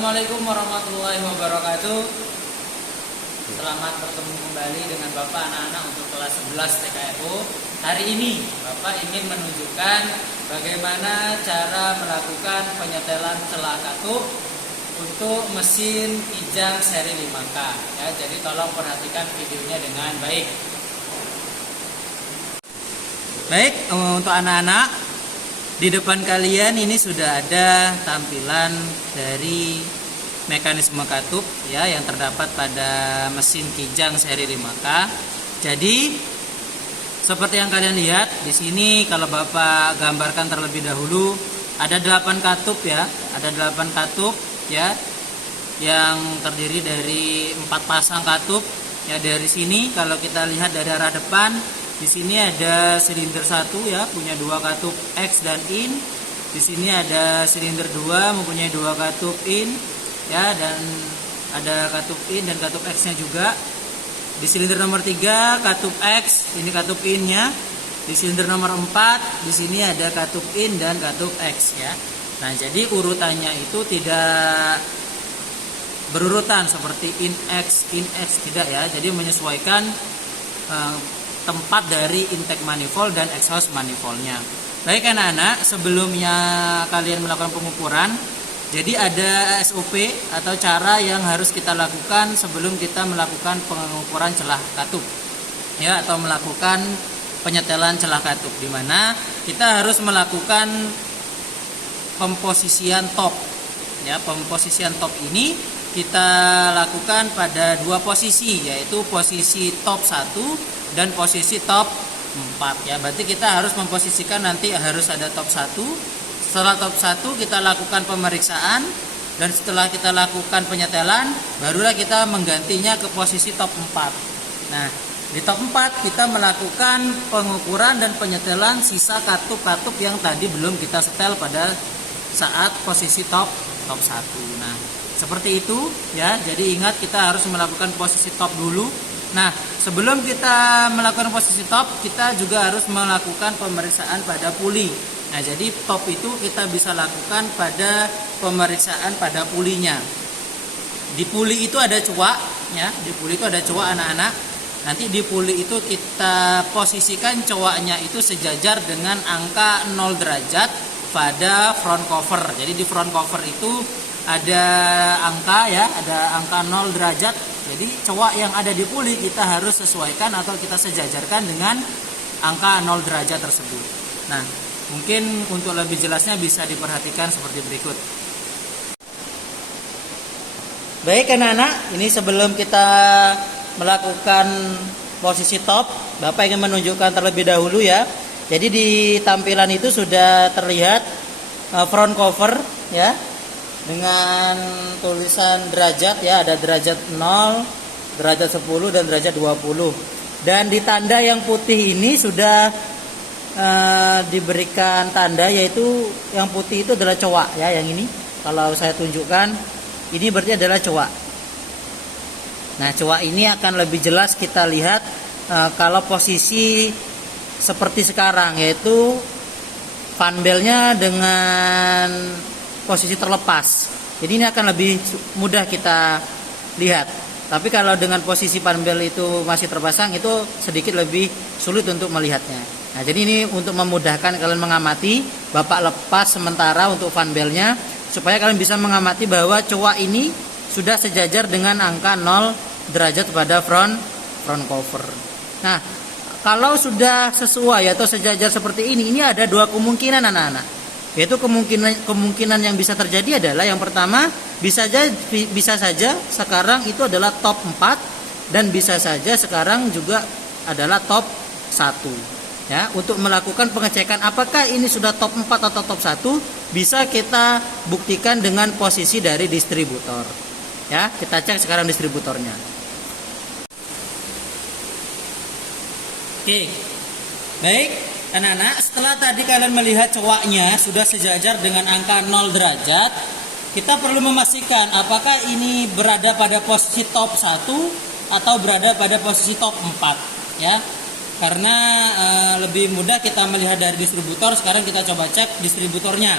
Assalamualaikum warahmatullahi wabarakatuh. Selamat bertemu kembali dengan Bapak anak-anak untuk kelas 11 TKFU. Hari ini Bapak ingin menunjukkan bagaimana cara melakukan penyetelan celah katup untuk mesin Kijang seri 5K ya. Jadi tolong perhatikan videonya dengan baik. Baik, untuk anak-anak, di depan kalian ini sudah ada tampilan dari mekanisme katup ya yang terdapat pada mesin Kijang seri 5K. Jadi seperti yang kalian lihat di sini, kalau Bapak gambarkan terlebih dahulu, ada 8 katup ya, ada 8 katup ya yang terdiri dari 4 pasang katup ya. Dari sini kalau kita lihat dari arah depan, di sini ada silinder 1 ya, punya 2 katup X dan in. Di sini ada silinder 2 mempunyai 2 katup in ya, dan ada katup in dan katup X-nya juga. Di silinder nomor 3 katup X, ini katup in-nya. Di silinder nomor 4 di sini ada katup in dan katup X ya. Nah, jadi urutannya itu tidak berurutan seperti in X tidak ya. Jadi menyesuaikan tempat dari intake manifold dan exhaust manifoldnya. Baik anak-anak, sebelumnya kalian melakukan pengukuran, jadi ada SOP atau cara yang harus kita lakukan sebelum kita melakukan pengukuran celah katup ya, atau melakukan penyetelan celah katup, di mana kita harus melakukan pemposisian top ya. Pemposisian top ini kita lakukan pada 2 posisi, yaitu posisi top 1 dan posisi top 4 ya. Berarti kita harus memposisikan, nanti harus ada top 1. Setelah top 1 kita lakukan pemeriksaan, dan setelah kita lakukan penyetelan barulah kita menggantinya ke posisi top 4. Nah, di top 4 kita melakukan pengukuran dan penyetelan sisa katup-katup yang tadi belum kita setel pada saat posisi top 1. Nah, seperti itu ya. Jadi ingat, kita harus melakukan posisi top dulu. Nah, sebelum kita melakukan posisi top, kita juga harus melakukan pemeriksaan pada puli. Nah, jadi top itu kita bisa lakukan pada pemeriksaan pada pulinya. Di puli itu ada cuak ya, di puli itu ada cuak anak-anak. Nanti di puli itu kita posisikan cuaknya itu sejajar dengan angka 0 derajat pada front cover. Jadi di front cover itu ada angka ya, ada angka 0 derajat. Jadi cuak yang ada di puli kita harus sesuaikan atau kita sejajarkan dengan angka 0 derajat tersebut. Nah, mungkin untuk lebih jelasnya bisa diperhatikan seperti berikut. Baik anak-anak, ini sebelum kita melakukan posisi top, Bapak ingin menunjukkan terlebih dahulu ya. Jadi di tampilan itu sudah terlihat front cover ya, dengan tulisan derajat ya, ada derajat 0, derajat 10 dan derajat 20. Dan di tanda yang putih ini sudah diberikan tanda, yaitu yang putih itu adalah cuak ya. Yang ini kalau saya tunjukkan, ini berarti adalah cuak. Nah, cuak ini akan lebih jelas kita lihat kalau posisi seperti sekarang, yaitu fan bell-nya dengan posisi terlepas. Jadi ini akan lebih mudah kita lihat. Tapi kalau dengan posisi fan bell itu masih terpasang, itu sedikit lebih sulit untuk melihatnya. Nah, jadi ini untuk memudahkan kalian mengamati, Bapak lepas sementara untuk fan bell-nya supaya kalian bisa mengamati bahwa cuak ini sudah sejajar dengan angka 0 derajat pada front cover. Nah, kalau sudah sesuai atau sejajar seperti ini ada 2 kemungkinan anak-anak. Yaitu kemungkinan yang bisa terjadi adalah, yang pertama, bisa saja sekarang itu adalah top 4, dan bisa saja sekarang juga adalah top 1 ya. Untuk melakukan pengecekan apakah ini sudah top 4 atau top 1, bisa kita buktikan dengan posisi dari distributor ya. Kita cek sekarang distributornya. Oke, baik anak-anak, setelah tadi kalian melihat cuaknya sudah sejajar dengan angka 0 derajat, kita perlu memastikan apakah ini berada pada posisi top 1 atau berada pada posisi top 4 ya. Karena lebih mudah kita melihat dari distributor, sekarang kita coba cek distributornya.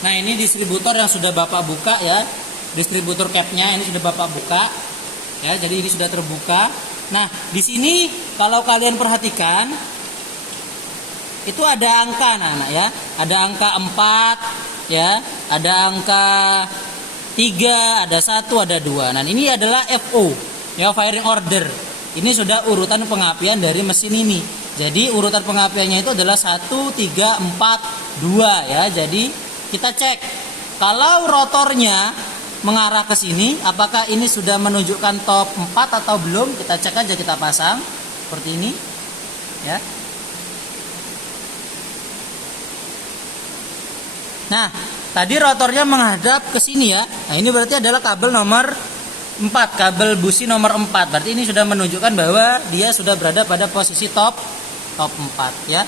Nah, ini distributor yang sudah Bapak buka ya. distributor capnya ini sudah Bapak buka ya, jadi ini sudah terbuka. Nah, di sini kalau kalian perhatikan itu ada angka anak-anak ya, ada angka 4 ya, ada angka 3, ada 1, ada 2. Nah, ini adalah FO ya, firing order. Ini sudah urutan pengapian dari mesin ini. Jadi urutan pengapiannya itu adalah 1, 3, 4, 2 ya. Jadi kita cek kalau rotornya mengarah ke sini, apakah ini sudah menunjukkan top 4 atau belum? Kita cek aja, kita pasang seperti ini ya. Nah, tadi rotornya menghadap ke sini ya. Nah, ini berarti adalah kabel nomor 4, kabel busi nomor 4. Berarti ini sudah menunjukkan bahwa dia sudah berada pada posisi top 4 ya.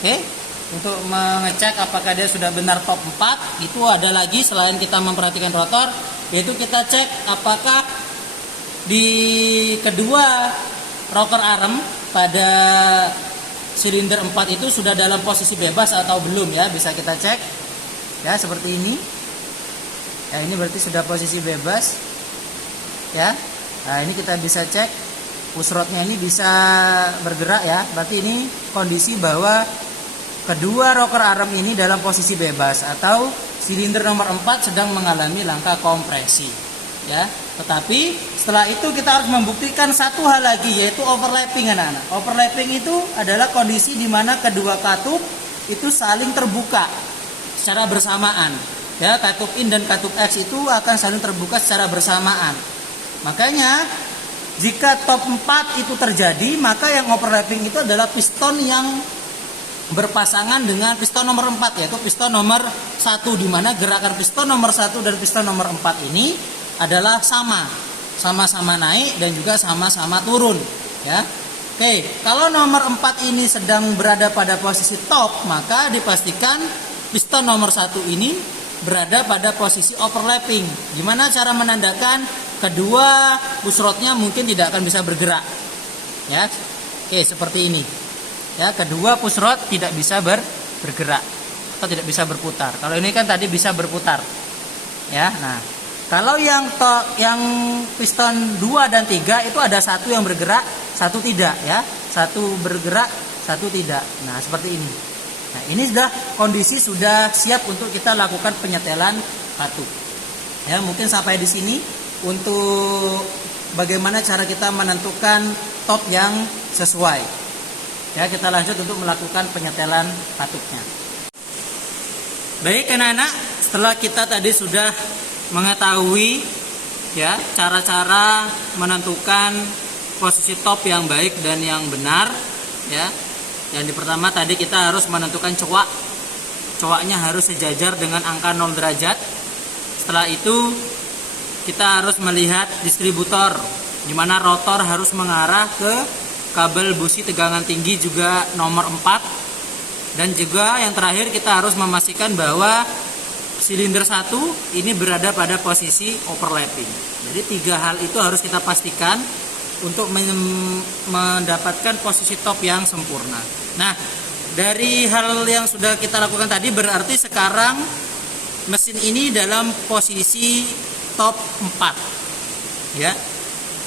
Oke. Untuk mengecek apakah dia sudah benar top 4, itu ada lagi selain kita memperhatikan rotor, yaitu kita cek apakah di kedua rocker arm pada silinder 4 itu sudah dalam posisi bebas atau belum ya. Bisa kita cek ya, seperti ini ya. Ini berarti sudah posisi bebas ya. Nah, ini kita bisa cek push rodnya ini bisa bergerak ya. Berarti ini kondisi bahwa kedua rocker arm ini dalam posisi bebas atau silinder nomor 4 sedang mengalami langkah kompresi ya. Tetapi setelah itu kita harus membuktikan satu hal lagi, yaitu overlapping anak-anak. Overlapping itu adalah kondisi di mana kedua katup itu saling terbuka secara bersamaan ya. Katup in dan katup X itu akan saling terbuka secara bersamaan. Makanya jika top 4 itu terjadi, maka yang overlapping itu adalah piston yang berpasangan dengan piston nomor 4, yaitu piston nomor 1, di mana gerakan piston nomor 1 dan piston nomor 4 ini adalah sama-sama naik dan juga sama-sama turun ya. Oke, kalau nomor 4 ini sedang berada pada posisi top, maka dipastikan piston nomor 1 ini berada pada posisi overlapping. Gimana cara menandakan kedua push rodnya mungkin tidak akan bisa bergerak ya. Oke, seperti ini ya, kedua push rod tidak bisa bergerak atau tidak bisa berputar. Kalau ini kan tadi bisa berputar ya. Nah, kalau yang piston 2 dan 3 itu ada satu yang bergerak, satu tidak ya. Satu bergerak, satu tidak. Nah, seperti ini. Nah, ini sudah kondisi sudah siap untuk kita lakukan penyetelan katup. Ya, mungkin sampai di sini untuk bagaimana cara kita menentukan top yang sesuai. Ya, kita lanjut untuk melakukan penyetelan katupnya. Baik anak-anak, setelah kita tadi sudah mengetahui ya cara-cara menentukan posisi top yang baik dan yang benar ya. Yang pertama tadi kita harus menentukan coak. Coaknya harus sejajar dengan angka 0 derajat. Setelah itu kita harus melihat distributor, di mana rotor harus mengarah ke kabel busi tegangan tinggi juga nomor 4. Dan juga yang terakhir kita harus memastikan bahwa silinder 1 ini berada pada posisi overlapping. Jadi 3 hal itu harus kita pastikan untuk mendapatkan posisi top yang sempurna. Nah, dari hal yang sudah kita lakukan tadi berarti sekarang mesin ini dalam posisi top 4 ya.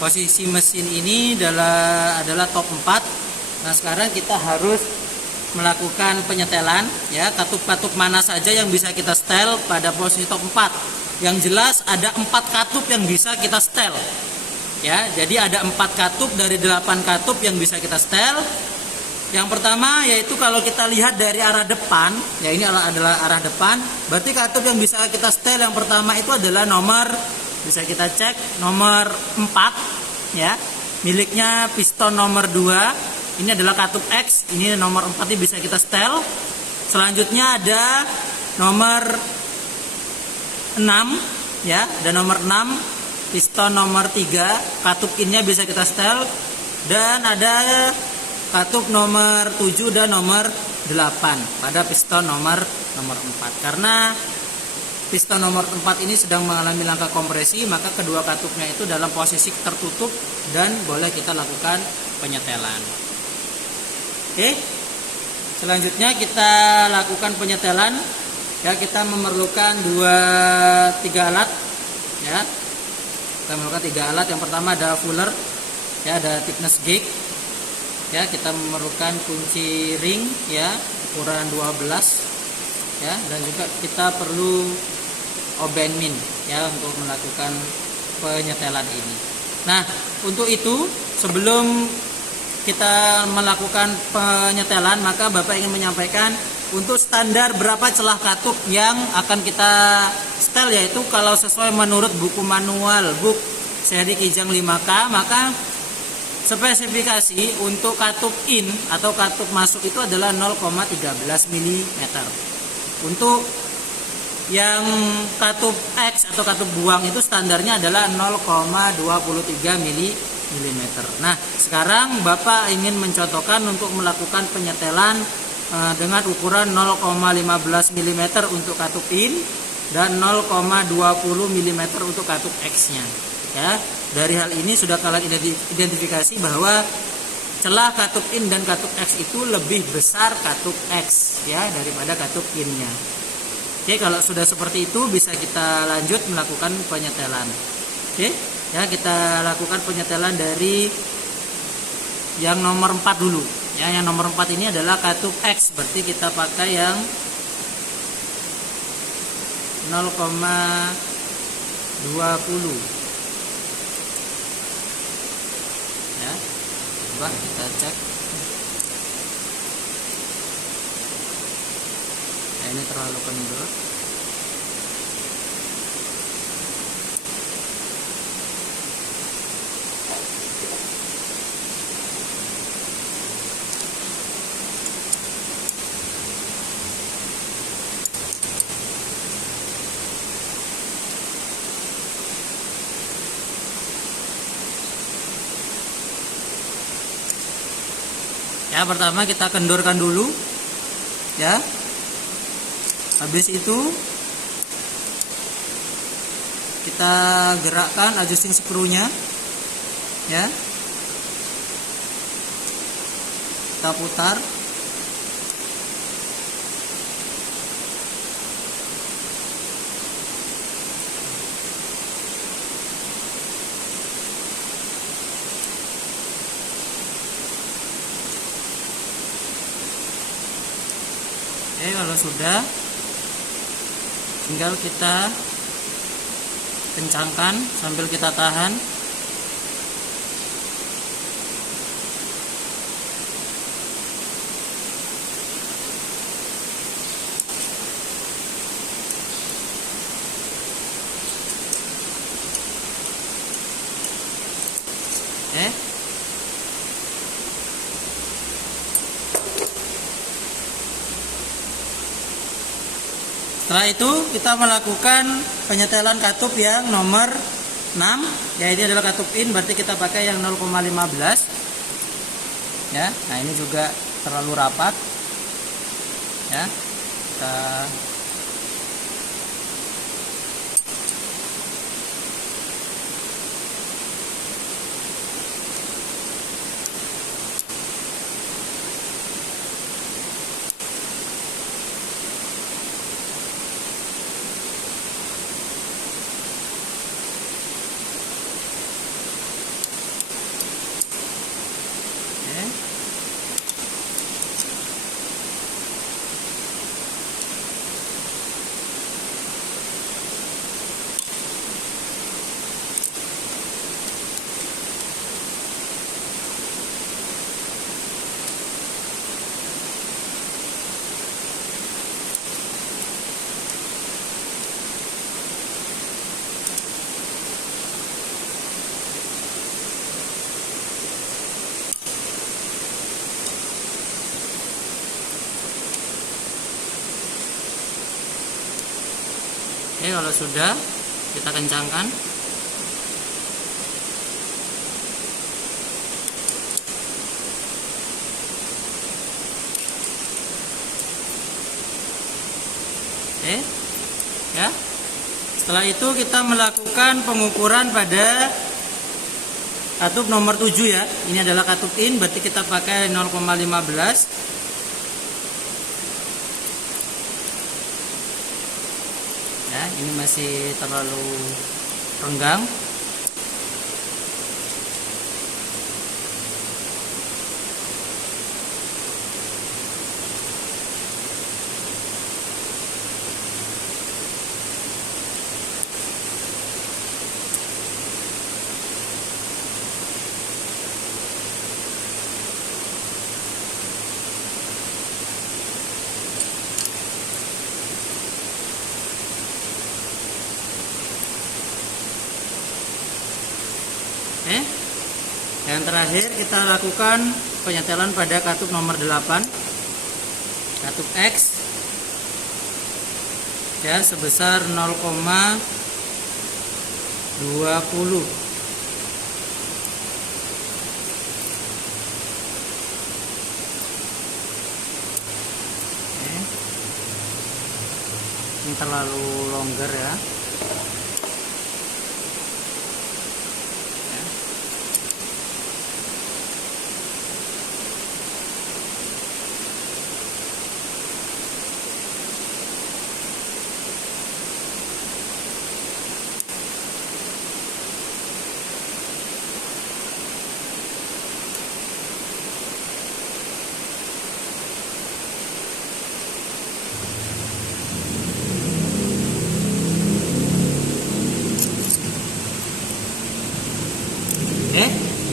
Posisi mesin ini adalah top 4. Nah, sekarang kita harus melakukan penyetelan ya, katup-katup mana saja yang bisa kita setel pada posisi top 4. Yang jelas ada 4 katup yang bisa kita setel ya. Jadi ada 4 katup dari 8 katup yang bisa kita setel. Yang pertama yaitu kalau kita lihat dari arah depan ya, ini adalah arah depan, berarti katup yang bisa kita setel yang pertama itu adalah nomor, bisa kita cek nomor 4 ya, miliknya piston nomor 2. Ini adalah katup X, ini nomor 4 ini bisa kita setel. Selanjutnya ada nomor 6 ya, dan nomor 6 piston nomor 3, katup innya bisa kita setel. Dan ada katup nomor 7 dan nomor 8 pada piston nomor 4. Karena piston nomor 4 ini sedang mengalami langkah kompresi, maka kedua katupnya itu dalam posisi tertutup dan boleh kita lakukan penyetelan. Oke, selanjutnya kita lakukan penyetelan ya. Kita memerlukan 2-3 alat ya. Kita memerlukan 3 alat. Yang pertama ada fuller, ya, ada thickness gauge, ya. Kita memerlukan kunci ring, ya, ukuran 12, ya, dan juga kita perlu oben min, ya, untuk melakukan penyetelan ini. Nah, untuk itu sebelum kita melakukan penyetelan, maka Bapak ingin menyampaikan untuk standar berapa celah katup yang akan kita setel, yaitu kalau sesuai menurut buku manual book seri Kijang 5K, maka spesifikasi untuk katup in atau katup masuk itu adalah 0,13 mm. Untuk yang katup X atau katup buang itu standarnya adalah 0,23 mm. Nah, sekarang Bapak ingin mencontohkan untuk melakukan penyetelan dengan ukuran 0,15 mm untuk katup in dan 0,20 mm untuk katup X-nya. Ya, dari hal ini sudah kalian identifikasi bahwa celah katup in dan katup X itu lebih besar katup X, ya, daripada katup in-nya. Oke, kalau sudah seperti itu bisa kita lanjut melakukan penyetelan. Oke, ya, kita lakukan penyetelan dari yang nomor 4 dulu. Ya, yang nomor 4 ini adalah katup X, berarti kita pakai yang 0,20. Ya, coba kita cek. Ya, ini terlalu kendor. Ya, pertama kita kendorkan dulu, ya. Habis itu kita gerakkan adjusting screw-nya, ya. Kita putar. Oke, kalau sudah, tinggal kita kencangkan sambil kita tahan. Oke. Setelah itu kita melakukan penyetelan katup yang nomor 6, ya, ini adalah katup in, berarti kita pakai yang 0,15. Ya, nah ini juga terlalu rapat. Ya, kita Oke, kalau sudah kita kencangkan. Oke, ya. Setelah itu kita melakukan pengukuran pada katup nomor 7, ya. Ini adalah katup in, berarti kita pakai 0,15. Ya, ini masih terlalu renggang. Oke. Yang terakhir kita lakukan penyetelan pada katup nomor 8, katup X ya, sebesar 0,20. Oke. Ini terlalu longgar ya.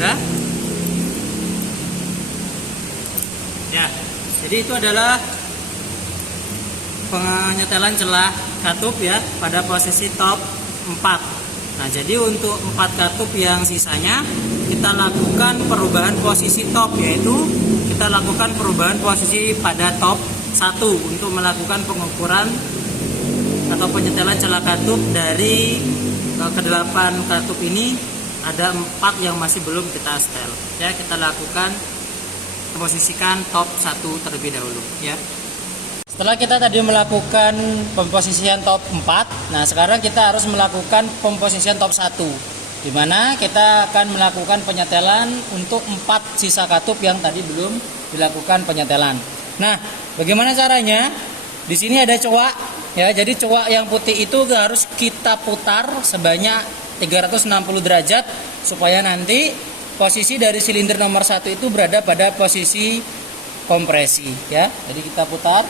Udah? Ya, jadi itu adalah penyetelan celah katup ya pada posisi top 4. Nah, jadi untuk 4 katup yang sisanya kita lakukan perubahan posisi top, yaitu kita lakukan perubahan posisi pada top 1 untuk melakukan pengukuran atau penyetelan celah katup dari ke-8 katup ini. Ada 4 yang masih belum kita setel ya, kita lakukan posisikan top 1 terlebih dahulu ya. Setelah kita tadi melakukan pemposisian top 4, nah sekarang kita harus melakukan pemposisian top 1, dimana kita akan melakukan penyetelan untuk 4 sisa katup yang tadi belum dilakukan penyetelan. Nah, bagaimana caranya? Di sini ada coak ya, jadi coak yang putih itu harus kita putar sebanyak 360 derajat supaya nanti posisi dari silinder nomor 1 itu berada pada posisi kompresi ya. Jadi kita putar.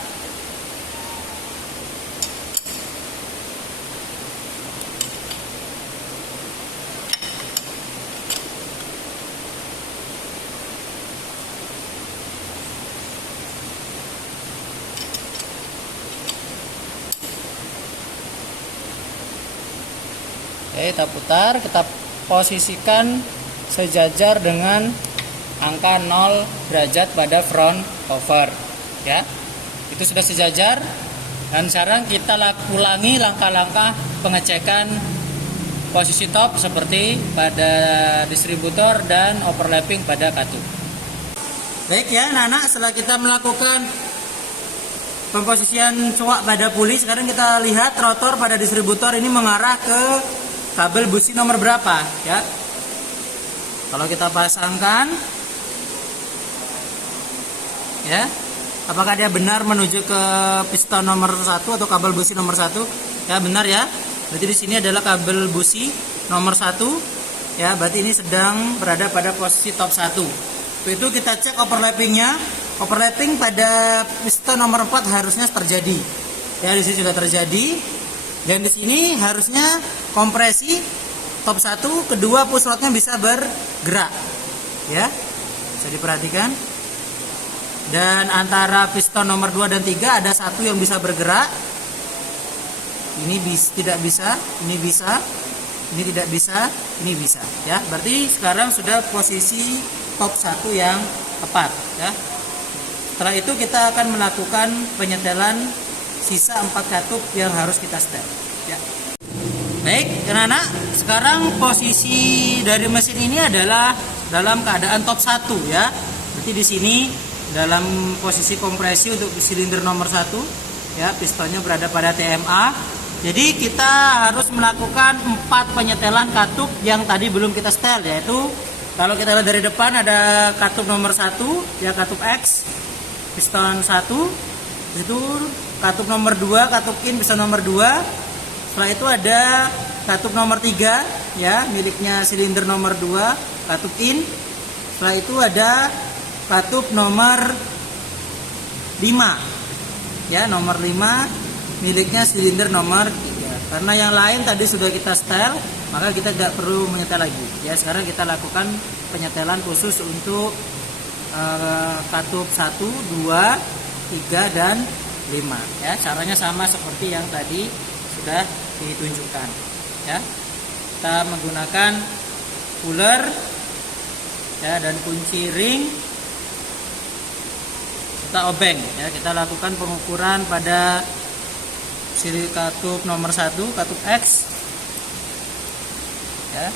Oke, kita putar, kita posisikan sejajar dengan angka 0 derajat pada front cover ya. Itu sudah sejajar, dan sekarang kita ulangi langkah-langkah pengecekan posisi top seperti pada distributor dan overlapping pada katup. Baik ya anak-anak, setelah kita melakukan pemposisian coak pada puli, sekarang kita lihat rotor pada distributor ini mengarah ke kabel busi nomor berapa ya. Kalau kita pasangkan ya, apakah dia benar menuju ke piston nomor 1 atau kabel busi nomor 1 ya? Benar ya, berarti di sini adalah kabel busi nomor 1 ya, berarti ini sedang berada pada posisi top 1. Itu kita cek overlappingnya. Overlapping pada piston nomor 4 harusnya terjadi ya, di sini sudah terjadi. Dan di sini harusnya kompresi top 1, kedua push rodnya bisa bergerak ya, bisa diperhatikan. Dan antara piston nomor 2 dan 3 ada 1 yang bisa bergerak. Ini tidak bisa, ini bisa, ini tidak bisa, ini bisa ya. Berarti sekarang sudah posisi top 1 yang tepat ya. Setelah itu kita akan melakukan penyetelan sisa 4 katup yang harus kita setel ya. Baik anak-anak, sekarang posisi dari mesin ini adalah dalam keadaan top 1 ya. Berarti di sini dalam posisi kompresi untuk silinder nomor 1 ya, pistonnya berada pada TMA. Jadi kita harus melakukan 4 penyetelan katup yang tadi belum kita setel, yaitu kalau kita lihat dari depan ada katup nomor 1 ya, katup X piston 1, itu katup nomor 2, katup in piston nomor 2. Setelah itu ada katup nomor 3 ya, miliknya silinder nomor 2, katup in. Setelah itu ada katup nomor 5. Ya, nomor 5 miliknya silinder nomor 3. Karena yang lain tadi sudah kita setel, maka kita tidak perlu menyetel lagi. Ya, sekarang kita lakukan penyetelan khusus untuk katup 1, 2, 3 dan 5. Ya, caranya sama seperti yang tadi sudah ditunjukkan. Ya, kita menggunakan puller ya dan kunci ring serta obeng. Ya, kita lakukan pengukuran pada sili katup nomor 1, katup X. Ya.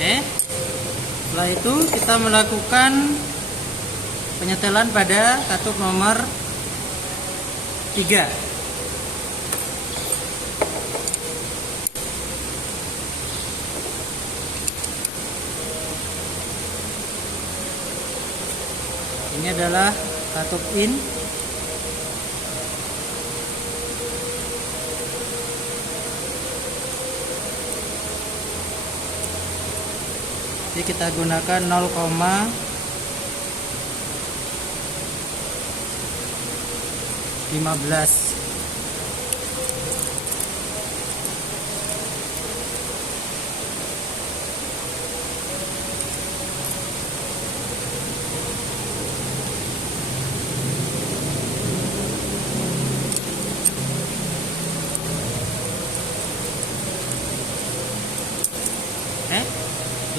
Oke. Setelah itu kita melakukan penyetelan pada katup nomor 3. Ini adalah katup in. Jadi kita gunakan 0,15.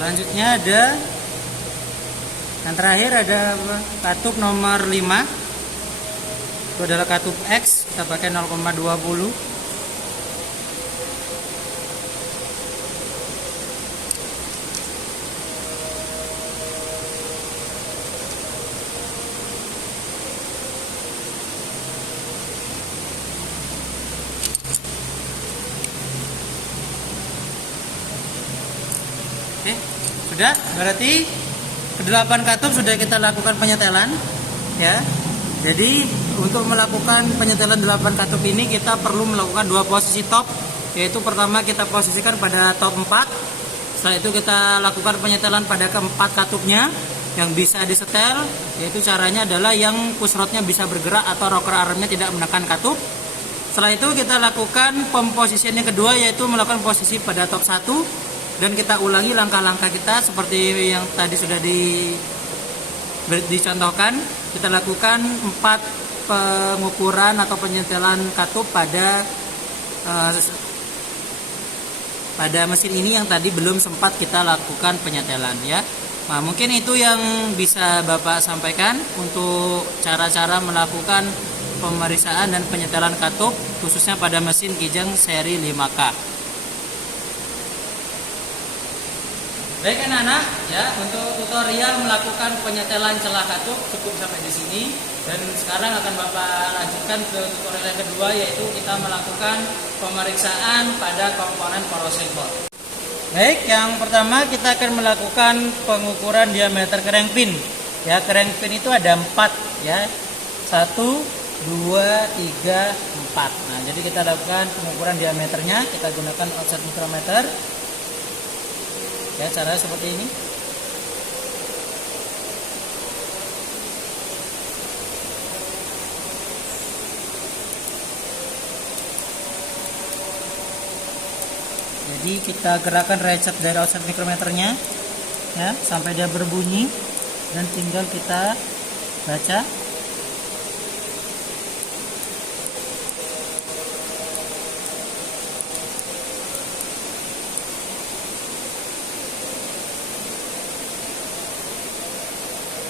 Selanjutnya ada yang terakhir ada katup nomor 5. Itu adalah katup X, kita pakai 0,20. Oke, sudah, berarti ke-8 katup sudah kita lakukan penyetelan, ya. Jadi untuk melakukan penyetelan 8 katup ini kita perlu melakukan 2 posisi top, yaitu pertama kita posisikan pada top 4. Setelah itu kita lakukan penyetelan pada keempat katupnya yang bisa disetel, yaitu caranya adalah yang push rodnya bisa bergerak atau rocker armnya tidak menekan katup. Setelah itu kita lakukan pemposisian yang kedua, yaitu melakukan posisi pada top 1. dan kita ulangi langkah-langkah kita seperti yang tadi sudah dicontohkan. Kita lakukan 4 pengukuran atau penyetelan katup pada mesin ini yang tadi belum sempat kita lakukan penyetelan ya. Nah, mungkin itu yang bisa Bapak sampaikan untuk cara-cara melakukan pemeriksaan dan penyetelan katup khususnya pada mesin Kijang seri 5K. Baik anak-anak, ya untuk tutorial melakukan penyetelan celah katup cukup sampai di sini, dan sekarang akan Bapak lanjutkan ke tutorial yang kedua, yaitu kita melakukan pemeriksaan pada komponen corrosion board. Baik, yang pertama kita akan melakukan pengukuran diameter crank pin. Ya, crank pin itu ada 4 ya. 1, 2, 3, 4. Nah, jadi kita lakukan pengukuran diameternya, kita gunakan offset micrometer. Ya, cara seperti ini. Jadi kita gerakan reset dari offset micrometernya ya sampai dia berbunyi, dan tinggal kita baca.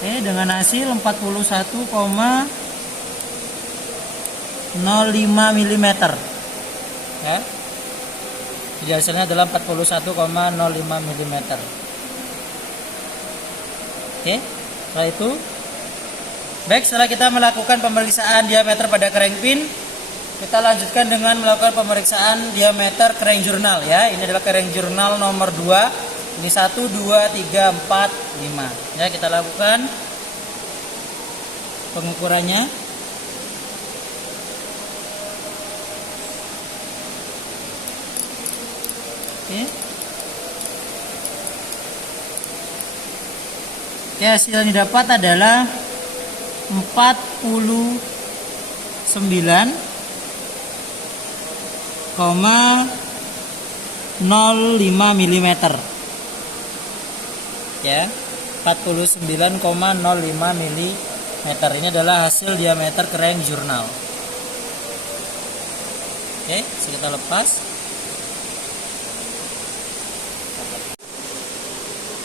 Oke, dengan hasil 41,05 mm ya. Jadi hasilnya adalah 41,05 mm. Oke, setelah itu baik, setelah kita melakukan pemeriksaan diameter pada crank pin, kita lanjutkan dengan melakukan pemeriksaan diameter crank journal ya. Ini adalah crank journal nomor 2. Ini 1, 2, 3, 4, 5. Ya, kita lakukan pengukurannya. Oke, hasil yang didapat adalah 49,05 mm ya, 49,05 mm. Ini adalah hasil diameter crank journal. Oke, kita lepas.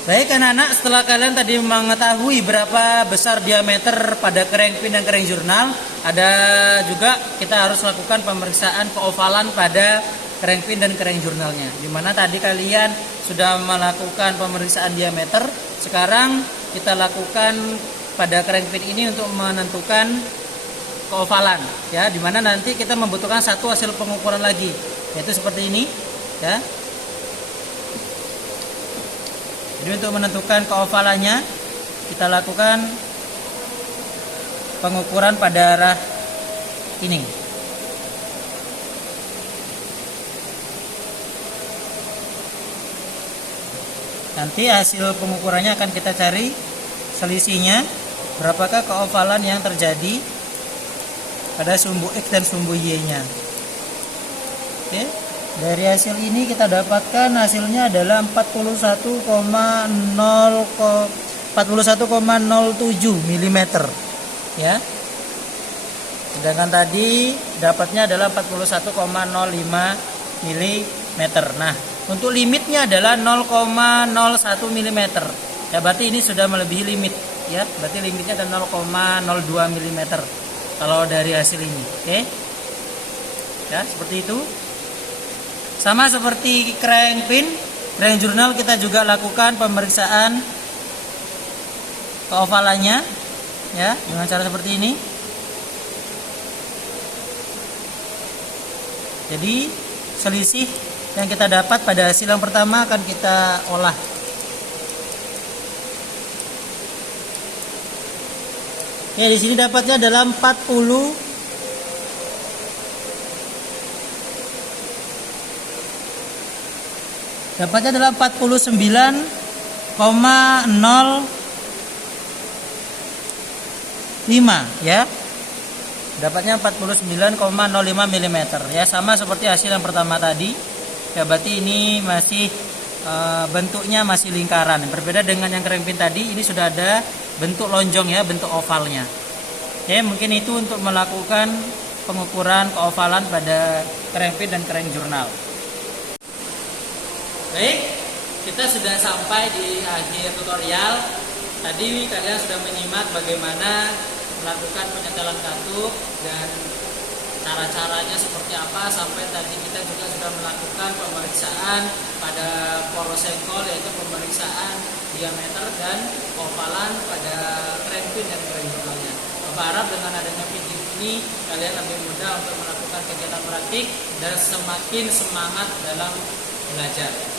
Baik anak-anak, setelah kalian tadi mengetahui berapa besar diameter pada crank pin dan crank journal, ada juga kita harus lakukan pemeriksaan keovalan pada crank pin dan crank journalnya. Dimana tadi kalian sudah melakukan pemeriksaan diameter, sekarang kita lakukan pada crank pin ini untuk menentukan keovalan ya, dimana nanti kita membutuhkan satu hasil pengukuran lagi, yaitu seperti ini ya. Jadi untuk menentukan keovalannya, kita lakukan pengukuran pada arah ini. Nanti hasil pengukurannya akan kita cari selisihnya, berapakah keovalan yang terjadi pada sumbu X dan sumbu Y-nya. Oke. Dari hasil ini kita dapatkan hasilnya adalah 41,07 mm ya. Sedangkan tadi dapatnya adalah 41,05 mm. Nah, untuk limitnya adalah 0,01 mm. Ya, berarti ini sudah melebihi limit ya. Berarti limitnya adalah 0,02 mm kalau dari hasil ini. Oke. Ya, seperti itu. Sama seperti crank pin, crank journal kita juga lakukan pemeriksaan keovalannya ya dengan cara seperti ini. Jadi selisih yang kita dapat pada hasil yang pertama akan kita olah. Ya, di sini dapatnya adalah 49,05 ya. Dapatnya 49,05 mm ya, sama seperti hasil yang pertama tadi. Ya, berarti ini masih bentuknya masih lingkaran. Berbeda dengan yang crank pin tadi, ini sudah ada bentuk lonjong ya, bentuk ovalnya. Oke, mungkin itu untuk melakukan pengukuran keovalan pada crank pin dan crank jurnal. Baik, kita sudah sampai di akhir tutorial. Tadi kalian sudah menyimak bagaimana melakukan penyetelan katup dan cara-caranya seperti apa, sampai tadi kita juga sudah melakukan pemeriksaan pada poros sengkol, yaitu pemeriksaan diameter dan ovalan pada crank pin dan crank jurnalnya. Bapak harap dengan adanya video ini kalian lebih mudah untuk melakukan kegiatan praktik dan semakin semangat dalam belajar.